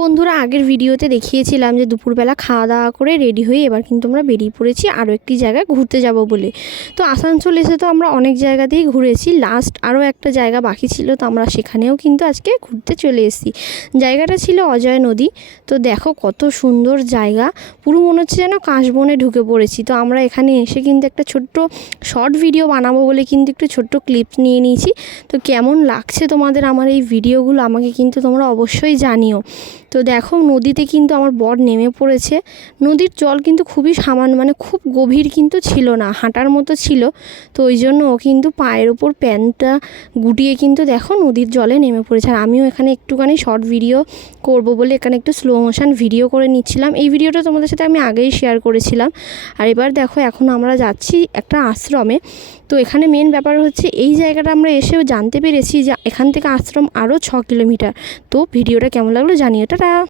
বন্ধুরা আগের ভিডিওতে দেখিয়েছিলাম যে দুপুরবেলা খাওয়া দাওয়া করে রেডি হয়ে এবার কিন্তু আমরা বেরিয়ে পড়েছি আরও একটি জায়গায় ঘুরতে যাব বলে। তো আসানসোল এসে তো আমরা অনেক জায়গাতেই ঘুরেছি, লাস্ট আরও একটা জায়গা বাকি ছিল, তো আমরা সেখানেও কিন্তু আজকে ঘুরতে চলে এসেছি। জায়গাটা ছিল অজয় নদী। তো দেখো কত সুন্দর জায়গা, পুরো মনে হচ্ছে যেন কাশবনে ঢুকে পড়েছি। তো আমরা এখানে এসে কিন্তু একটা ছোট্ট শর্ট ভিডিও বানাবো বলে কিন্তু একটু ছোট্ট ক্লিপ নিয়ে নিয়েছি। তো কেমন লাগছে তোমাদের আমার এই ভিডিওগুলো আমাকে কিন্তু তোমরা অবশ্যই জানিও। তো দেখো নদীতে কিন্তু আমার বর নেমে পড়েছে। নদীর জল কিন্তু খুবই সামান্য, মানে খুব গভীর কিন্তু ছিল না, হাঁটার মতো ছিল। তো ওই জন্য ও কিন্তু পায়ের ওপর প্যান্টটা গুটিয়ে কিন্তু দেখো নদীর জলে নেমে পড়েছে। আর আমিও এখানে একটুখানি শর্ট ভিডিও করব বলে এখানে একটু স্লো মোশন ভিডিও করে নিচ্ছিলাম। এই ভিডিওটা তোমাদের সাথে আমি আগেই শেয়ার করেছিলাম। আর এবার দেখো এখন আমরা যাচ্ছি একটা আশ্রমে। তো এখানে মেন ব্যাপার হচ্ছে এই জায়গাটা আমরা এসেও জানতে পেরেছি যে এখান থেকে আশ্রম আরও 6 কিলোমিটার। তো ভিডিওটা কেমন লাগলো জানিও। টাটা।